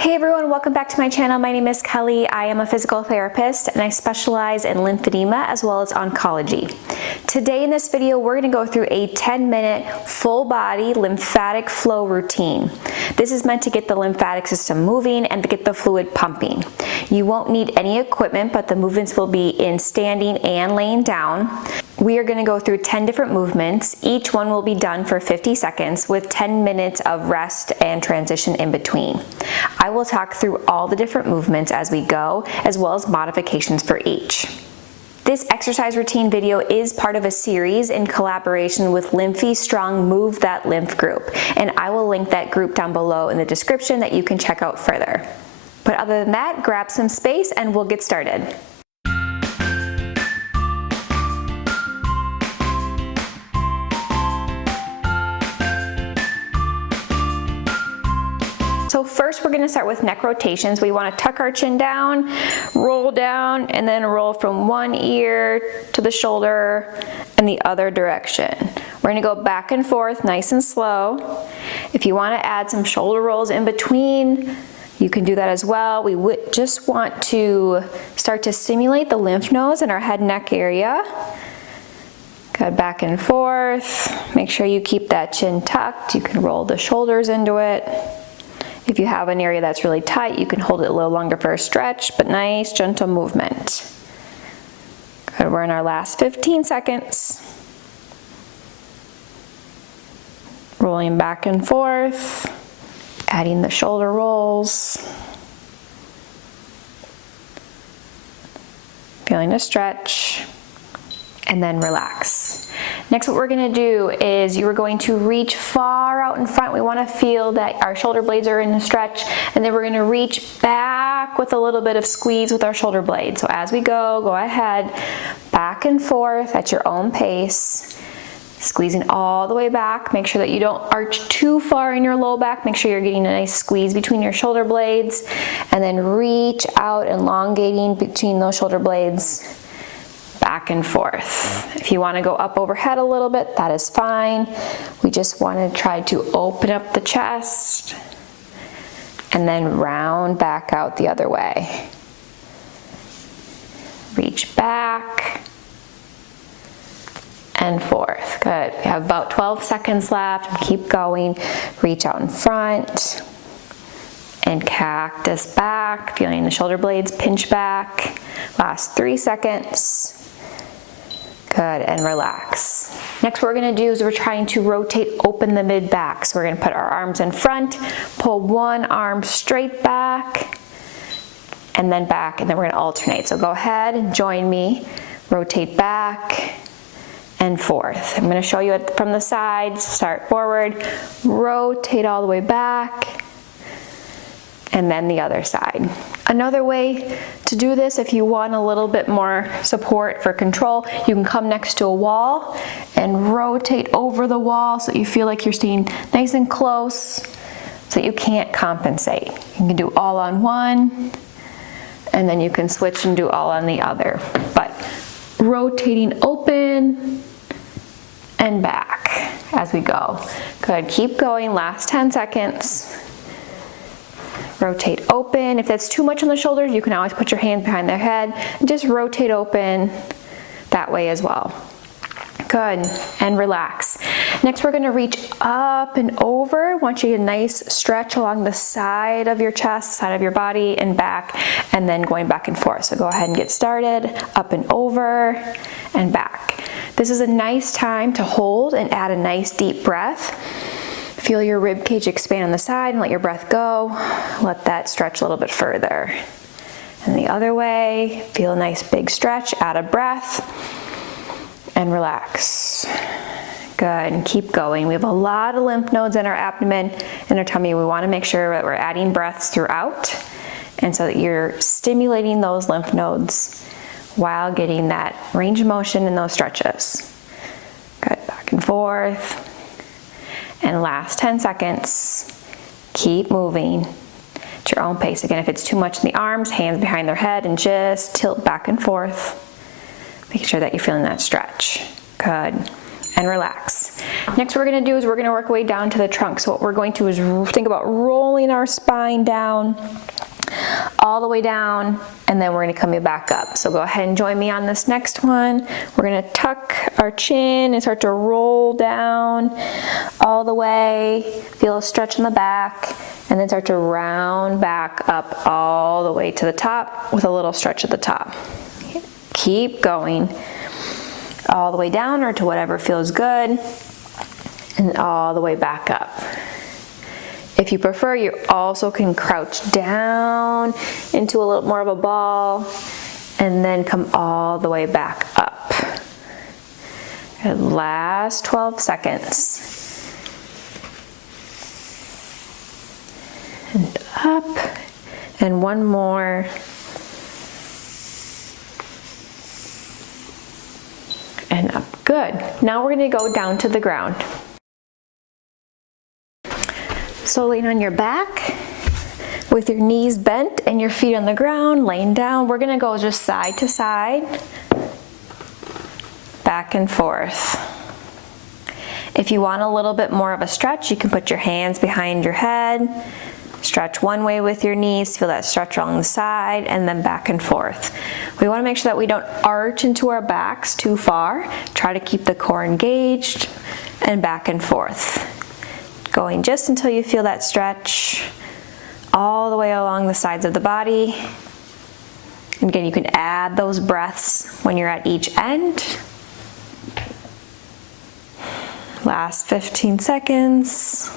Hey everyone, welcome back to my channel. My name is Kelly. I am a physical therapist and I specialize in lymphedema as well as oncology. Today in this video, we're going to go through a 10-minute full body lymphatic flow routine. This is meant to get the lymphatic system moving and to get the fluid pumping. You won't need any equipment, but the movements will be in standing and laying down. We are going to go through 10 different movements. Each one will be done for 50 seconds with 10 minutes of rest and transition in between. I will talk through all the different movements as we go, as well as modifications for each. This exercise routine video is part of a series in collaboration with Lymphy-Strong Move That Lymph group, and I will link that group down below in the description that you can check out further. But other than that, grab some space and we'll get started. So first we're going to start with neck rotations. We want to tuck our chin down, and then roll from one ear to the shoulder and the other direction. We're going to go back and forth nice and slow. If you want to add some shoulder rolls in between, you can do that as well. We would just want to start to stimulate the lymph nodes in our head and neck area. Go back and forth. Make sure you keep that chin tucked. You can roll the shoulders into it. If you have an area that's really tight, you can hold it a little longer for a stretch, but nice, gentle movement. Good, we're in our last 15 seconds. Rolling back and forth, adding the shoulder rolls. Feeling a stretch, and then relax. Next, what we're going to do is you are going to reach far out in front. We want to feel that our shoulder blades are in a stretch, and then we're going to reach back with a little bit of squeeze with our shoulder blades. So as we go ahead, back and forth at your own pace, squeezing all the way back. Make sure that you don't arch too far in your low back. Make sure you're getting a nice squeeze between your shoulder blades, and then reach out, elongating between those shoulder blades. Back and forth. If you want to go up overhead a little bit, that is fine. We just want to try to open up the chest and then round back out the other way. Reach back and forth. Good. We have about 12 seconds left. Keep going. Reach out in front and cactus back, feeling the shoulder blades pinch back. Last 3 seconds. Good, and relax. Next, what we're going to do is we're trying to rotate open the mid back. So we're going to put our arms in front, pull one arm straight back, and then back, and then we're going to alternate. So go ahead and join me. Rotate back and forth. I'm going to show you it from the sides. Start forward, rotate all the way back, and then the other side. Another way to do this, if you want a little bit more support for control, you can come next to a wall and rotate over the wall so you feel like you're staying nice and close so you can't compensate. You can do all on one, and then you can switch and do all on the other. But rotating open and back as we go. Good, keep going, last 10 seconds. Rotate open. If that's too much on the shoulders, you can always put your hands behind their head and just rotate open that way as well. Good, and relax. Next, we're going to reach up and over. I want you to get a nice stretch along the side of your chest, side of your body, and back, and then going back and forth. So go ahead and get started, up and over, and back. This is a nice time to hold and add a nice deep breath. Feel your rib cage expand on the side and let your breath go. Let that stretch a little bit further. And the other way, feel a nice big stretch, add a breath, and relax. Good, and keep going. We have a lot of lymph nodes in our abdomen and our tummy. We want to make sure that we're adding breaths throughout, and so that you're stimulating those lymph nodes while getting that range of motion in those stretches. Good, back and forth. And last 10 seconds, keep moving at your own pace. Again, if it's too much in the arms, hands behind their head, and just tilt back and forth. Make sure that you're feeling that stretch. Good. and relax. Next what we're gonna do is we're gonna work our way down to the trunk. So what we're going to is think about rolling our spine down, all the way down, and then we're gonna come back up. So go ahead and join me on this next one. We're gonna tuck our chin and start to roll down all the way. Feel a stretch in the back, and then start to round back up all the way to the top with a little stretch at the top. Keep going all the way down or to whatever feels good, and all the way back up. If you prefer, you also can crouch down into a little more of a ball and then come all the way back up. And last 12 seconds. And up, and one more. And up, good. Now we're gonna go down to the ground. So laying on your back with your knees bent and your feet on the ground, laying down, we're gonna go just side to side, back and forth. If you want a little bit more of a stretch, you can put your hands behind your head, stretch one way with your knees, feel that stretch along the side, and then back and forth. We wanna make sure that we don't arch into our backs too far. Try to keep the core engaged, and back and forth. Going just until you feel that stretch all the way along the sides of the body. And again, you can add those breaths when you're at each end. Last 15 seconds.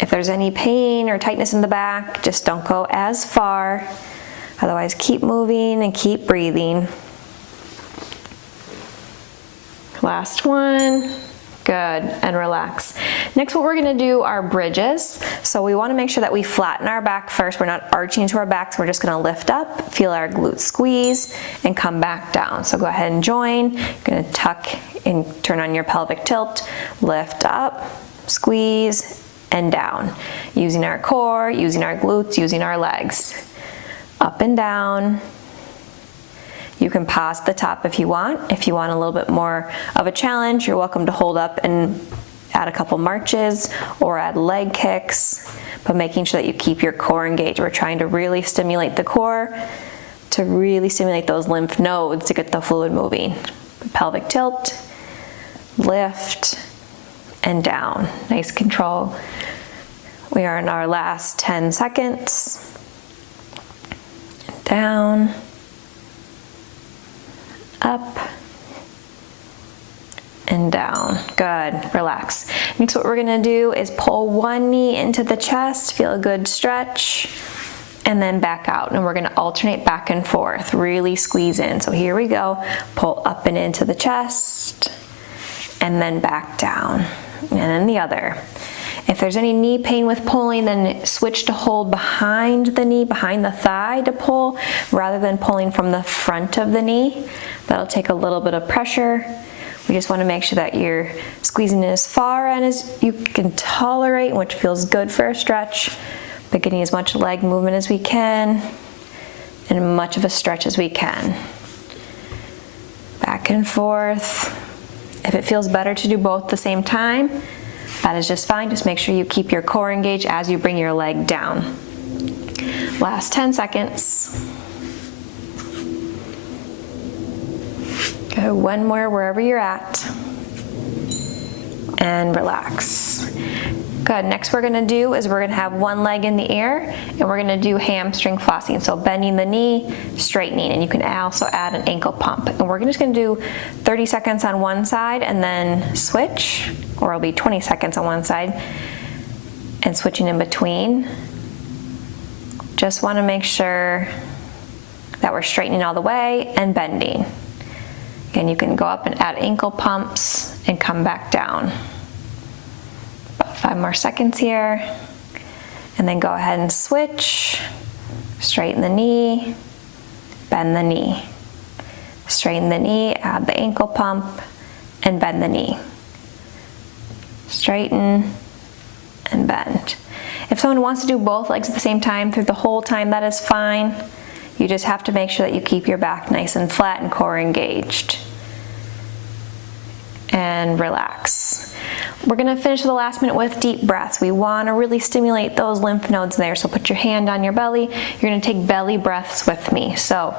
If there's any pain or tightness in the back, just don't go as far. Otherwise, keep moving and keep breathing. Last one. Good, and relax. Next, what we're gonna do are bridges. So we wanna make sure that we flatten our back first. We're not arching into our backs. We're just gonna lift up, feel our glutes squeeze, and come back down. So go ahead and join. You're gonna tuck and turn on your pelvic tilt, lift up, squeeze, and down. Using our core, using our glutes, using our legs. Up and down. You can pause at the top if you want. If you want a little bit more of a challenge, you're welcome to hold up and add a couple marches or add leg kicks, but making sure that you keep your core engaged. We're trying to really stimulate the core, to really stimulate those lymph nodes to get the fluid moving. Pelvic tilt, lift, and down. Nice control. We are in our last 10 seconds. Down. Up and down. Good, relax. Next, what we're gonna do is pull one knee into the chest, feel a good stretch, and then back out. And we're gonna alternate back and forth, really squeeze in. So here we go, pull up and into the chest, and then back down, and then the other. If there's any knee pain with pulling, then switch to hold behind the knee, behind the thigh to pull, rather than pulling from the front of the knee. That'll take a little bit of pressure. We just want to make sure that you're squeezing as far in as you can tolerate, which feels good for a stretch, but getting as much leg movement as we can, and much of a stretch as we can. Back and forth. If it feels better to do both at the same time, that is just fine. Just make sure you keep your core engaged as you bring your leg down. Last 10 seconds. Go one more wherever you're at. And relax. Good, next we're gonna do is we're gonna have one leg in the air and we're gonna do hamstring flossing. So bending the knee, straightening, and you can also add an ankle pump. And we're just gonna do 30 seconds on one side and then switch, or it'll be 20 seconds on one side and switching in between. Just wanna make sure that we're straightening all the way and bending. Again, you can go up and add ankle pumps and come back down. About 5 more seconds here. And then go ahead and switch. Straighten the knee, bend the knee. Straighten the knee, add the ankle pump, and bend the knee. Straighten and bend. If someone wants to do both legs at the same time through the whole time, that is fine. You just have to make sure that you keep your back nice and flat and core engaged. and relax. We're gonna finish the last minute with deep breaths. We wanna really stimulate those lymph nodes there. So put your hand on your belly. You're gonna take belly breaths with me. So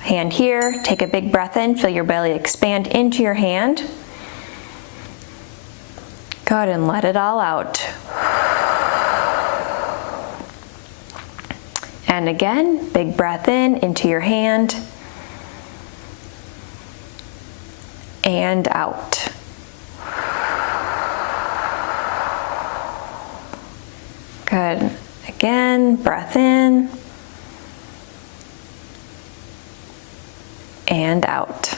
hand here, take a big breath in, feel your belly expand into your hand. Good, and let it all out. And again, big breath in into your hand and out. Good. Again, breath in and out.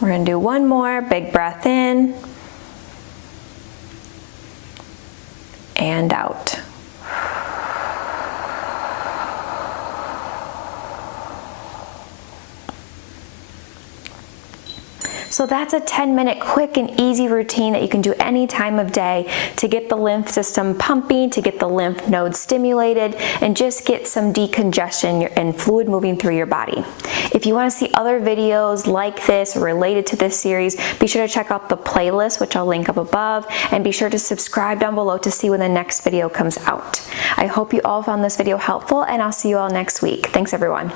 We're going to do one more. Big breath in and out. So that's a 10-minute quick and easy routine that you can do any time of day to get the lymph system pumping, to get the lymph nodes stimulated, and just get some decongestion and fluid moving through your body. If you want to see other videos like this related to this series, be sure to check out the playlist, which I'll link up above, and be sure to subscribe down below to see when the next video comes out. I hope you all found this video helpful, and I'll see you all next week. Thanks, everyone.